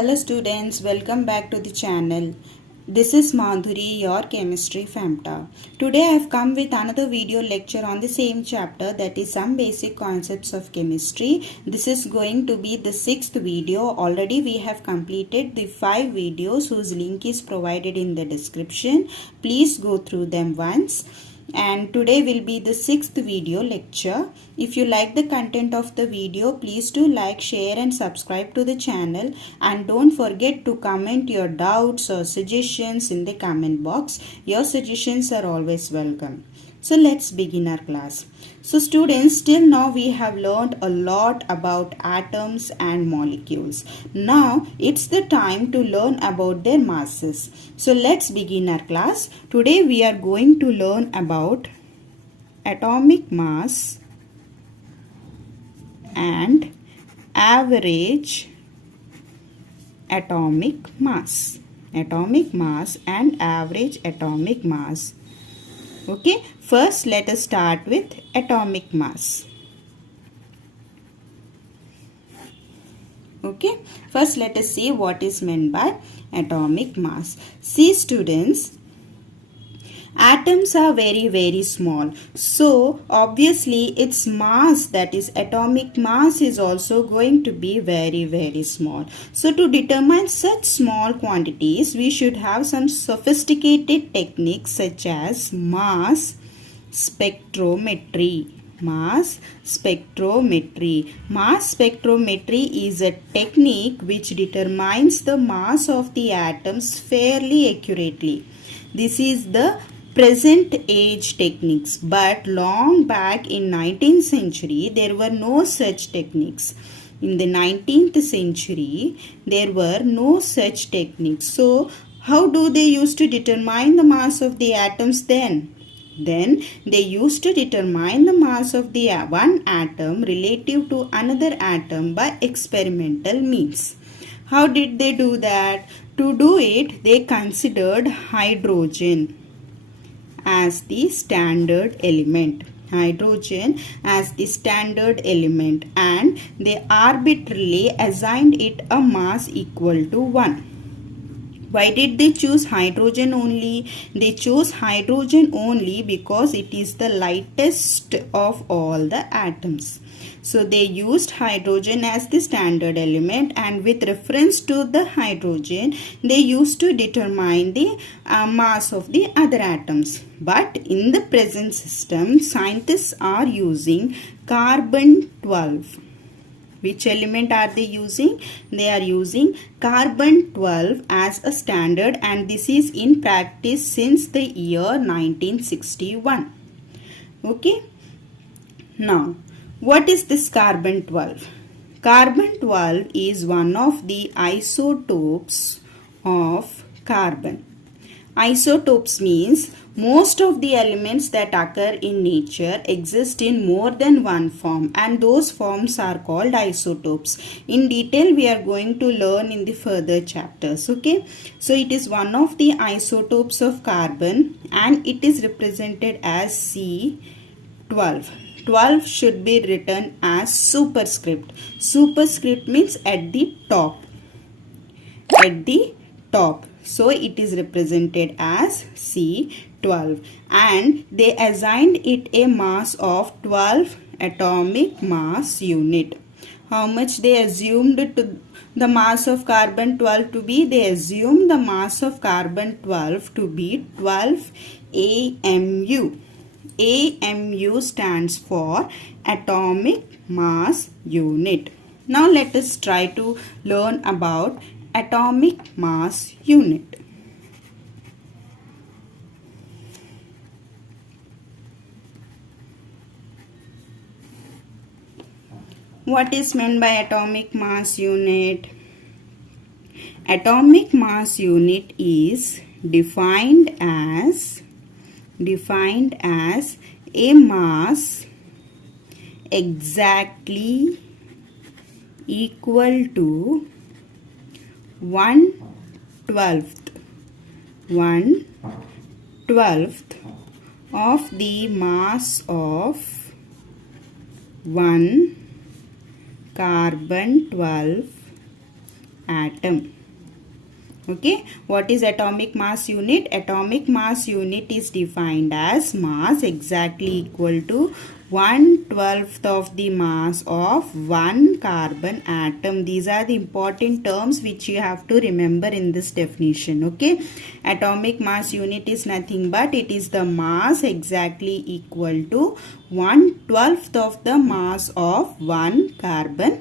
Hello students, welcome back to the channel. This is Madhuri, your chemistry femta. Today I have come with another video lecture on the same chapter, that is some basic concepts of chemistry. This is going to be the 6th video. Already we have completed the 5 videos whose link is provided in the description. Please go through them once. And today will be the 6th video lecture. If you like the content of the video, please do like, share and subscribe to the channel, and don't forget to comment your doubts or suggestions in the comment box. Your suggestions are always welcome. So let's begin our class. So students, till now we have learned a lot about atoms and molecules. Now it's the time to learn about their masses. So let's begin our class. Today we are going to learn about atomic mass and average atomic mass. Atomic mass and average atomic mass. Okay, first let us start with atomic mass. Okay, first let us see what is meant by atomic mass. See students, atoms are very small. So obviously its mass, that is atomic mass, is also going to be very small. So to determine such small quantities, we should have some sophisticated techniques such as mass spectrometry. Mass spectrometry. Mass spectrometry is a technique which determines the mass of the atoms fairly accurately. This is the present age techniques, but long back in 19th century there were no such techniques. In the 19th century there were no such techniques. So how do they used to determine the mass of the atoms then? Then they used to determine the mass of the one atom relative to another atom by experimental means. How did they do that? To do it, they considered hydrogen as the standard element. Hydrogen as the standard element, and they arbitrarily assigned it a mass equal to 1. Why did they choose hydrogen only? They chose hydrogen only because it is the lightest of all the atoms. So they used hydrogen as the standard element, and with reference to the hydrogen, they used to determine the mass of the other atoms. But in the present system, scientists are using carbon-12. Which element are they using? They are using carbon-12 as a standard, and this is in practice since the year 1961. Okay. Now, what is this carbon-12? Carbon-12 is one of the isotopes of carbon. Isotopes means most of the elements that occur in nature exist in more than one form, and those forms are called isotopes. In detail we are going to learn in the further chapters. Okay, so it is one of the isotopes of carbon and it is represented as C12. 12 should be written as superscript. Superscript means at the top. At the top. So it is represented as C12, and they assigned it a mass of 12 atomic mass unit. How much they assumed to the mass of carbon-12 to be? They assumed the mass of carbon-12 to be 12 AMU. AMU stands for atomic mass unit. Now let us try to learn about atomic mass unit. What is meant by atomic mass unit? Atomic mass unit is defined as a mass exactly equal to 1/12th of the mass of one carbon-12 atom. Okay, what is atomic mass unit? Atomic mass unit is defined as mass exactly equal to 1/12 of the mass of one carbon atom. These are the important terms which you have to remember in this definition. Okay, atomic mass unit is nothing but it is the mass exactly equal to 1/12 of the mass of one carbon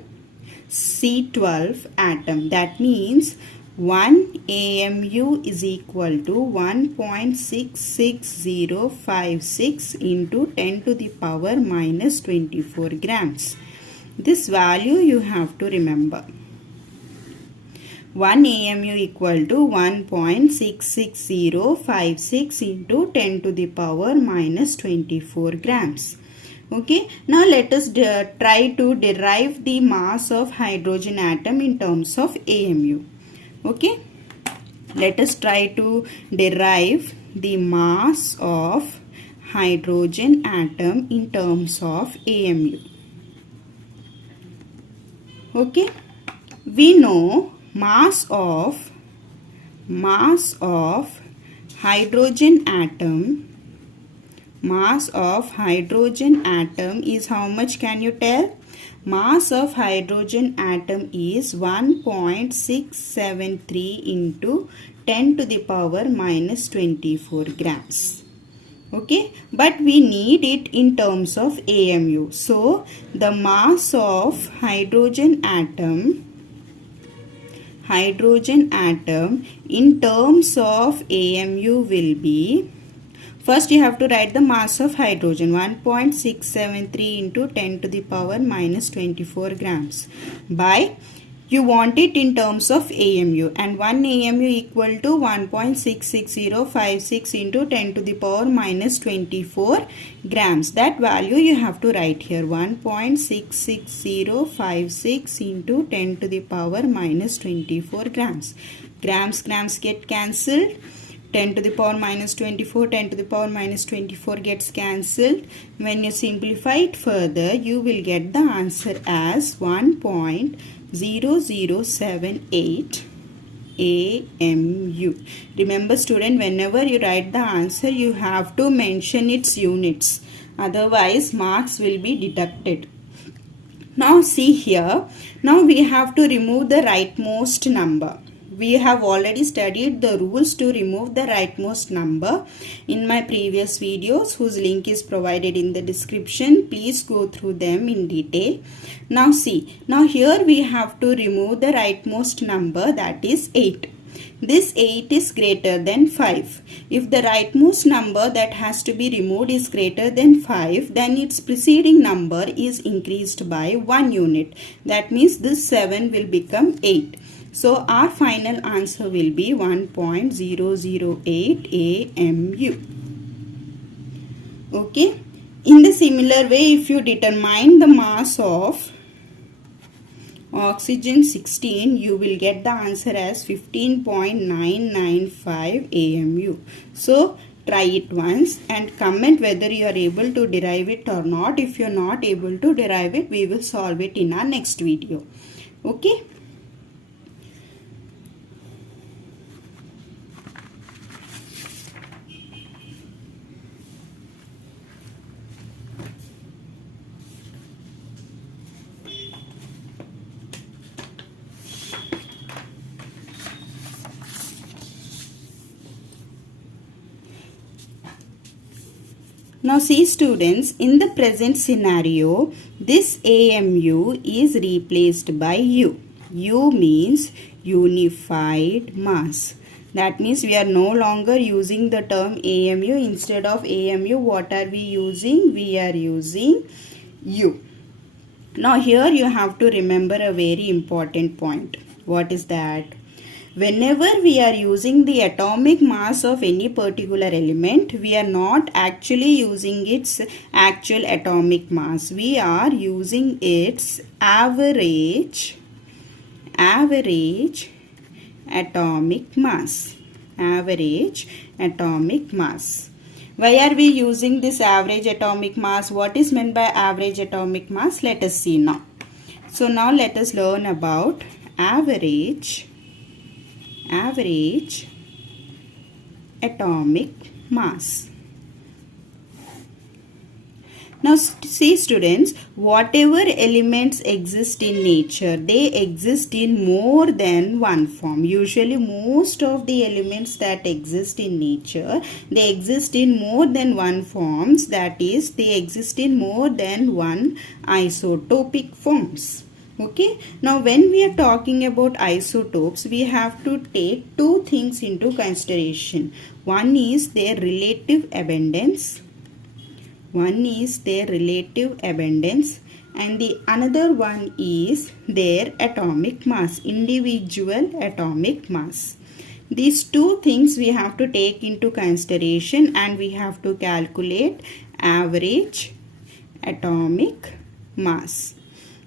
C12 atom. That means 1 AMU is equal to 1.66056 into 10 to the power minus 24 grams. This value you have to remember. 1 AMU equal to 1.66056 into 10 to the power minus 24 grams. Okay, now let us try to derive the mass of hydrogen atom in terms of AMU. Okay, let us try to derive the mass of hydrogen atom in terms of AMU. Okay, we know mass of hydrogen atom is how much, can you tell? Mass of hydrogen atom is 1.673 into 10 to the power minus 24 grams. Okay, but we need it in terms of AMU. So the mass of hydrogen atom in terms of AMU will be, first you have to write the mass of hydrogen, 1.673 into 10 to the power minus 24 grams, by, you want it in terms of AMU, and 1 AMU equal to 1.66056 into 10 to the power minus 24 grams. That value you have to write here, 1.66056 into 10 to the power minus 24 grams. Grams get cancelled. 10 to the power minus 24, 10 to the power minus 24 gets cancelled. When you simplify it further, you will get the answer as 1.0078 AMU. Remember student, whenever you write the answer, you have to mention its units. Otherwise, marks will be deducted. Now see here, now we have to remove the rightmost number. We have already studied the rules to remove the rightmost number in my previous videos, whose link is provided in the description. Please go through them in detail. Now see, now here we have to remove the rightmost number, that is 8. This 8 is greater than 5. If the rightmost number that has to be removed is greater than 5, then its preceding number is increased by 1 unit. That means this 7 will become 8. So our final answer will be 1.008 AMU. Okay. In the similar way, if you determine the mass of oxygen 16, you will get the answer as 15.995 AMU. So try it once and comment whether you are able to derive it or not. If you are not able to derive it, we will solve it in our next video. Okay. Now see students, in the present scenario, this AMU is replaced by U. U means unified mass. That means we are no longer using the term AMU. Instead of AMU, what are we using? We are using U. Now here you have to remember a very important point. What is that? Whenever we are using the atomic mass of any particular element, we are not actually using its actual atomic mass. We are using its average atomic mass. Average atomic mass. Why are we using this average atomic mass? What is meant by average atomic mass? Let us see now. So now let us learn about average atomic mass. Now see students, whatever elements exist in nature, they exist in more than one form. Usually most of the elements that exist in nature, they exist in more than one forms, that is, they exist in more than one isotopic forms. Okay, now when we are talking about isotopes, we have to take two things into consideration. One is their relative abundance. And the another one is their atomic mass, individual atomic mass. These two things we have to take into consideration, and we have to calculate average atomic mass.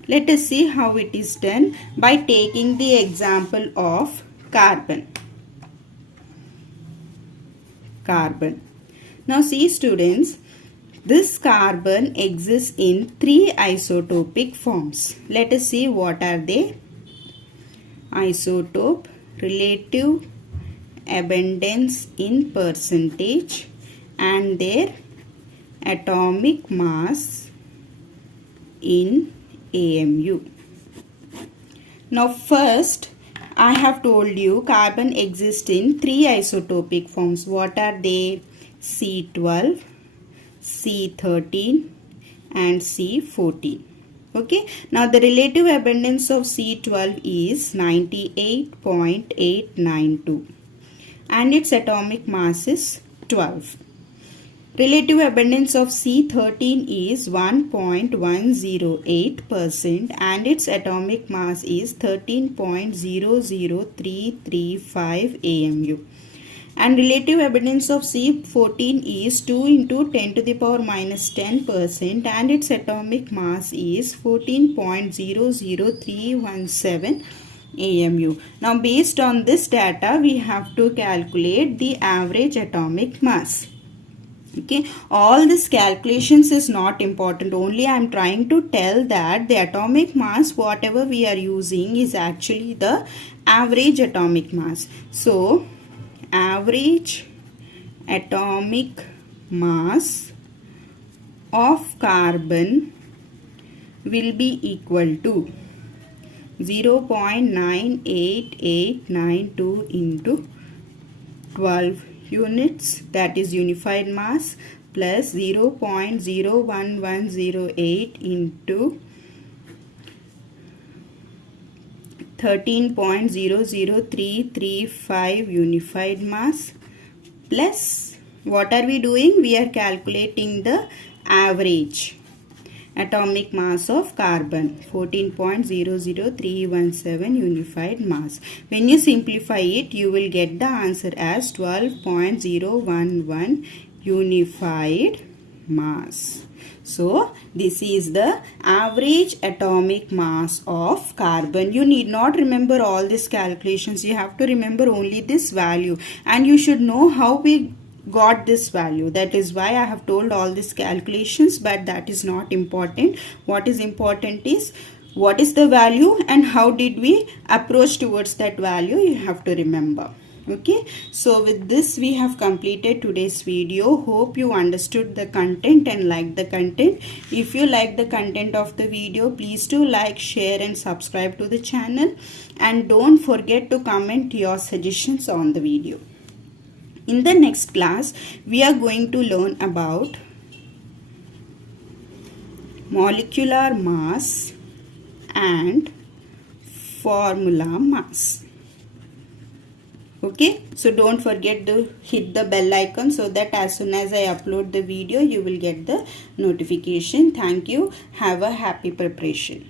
Let us see how it is done by taking the example of carbon. Now see students, this carbon exists in three isotopic forms. Let us see what are they. Isotope, relative abundance in percentage, and their atomic mass in AMU. Now first, I have told you carbon exists in three isotopic forms. What are they? C12, C13 and C14. Okay, now the relative abundance of C12 is 98.892 and its atomic mass is 12. Relative abundance of C13 is 1.108% and its atomic mass is 13.00335 AMU. And relative abundance of C14 is 2 into 10 to the power minus 10% and its atomic mass is 14.00317 AMU. Now based on this data, we have to calculate the average atomic mass. Okay, all this calculations is not important. Only I am trying to tell that the atomic mass whatever we are using is actually the average atomic mass. So average atomic mass of carbon will be equal to 0.98892 into 12 units, that is unified mass, plus 0.01108 into 13.00335 unified mass, plus what are we doing? We are calculating the average atomic mass of carbon, 14.00317 unified mass. When you simplify it, you will get the answer as 12.011 unified mass. So this is the average atomic mass of carbon. You need not remember all these calculations. You have to remember only this value, and you should know how we got this value. That is why I have told all these calculations, but that is not important. What is important is what is the value and how did we approach towards that value. You have to remember. Okay, so with this we have completed today's video. Hope you understood the content and liked the content. If you like the content of the video, please do like, share and subscribe to the channel, and don't forget to comment your suggestions on the video. In the next class, we are going to learn about molecular mass and formula mass. Okay, so don't forget to hit the bell icon so that as soon as I upload the video, you will get the notification. Thank you. Have a happy preparation.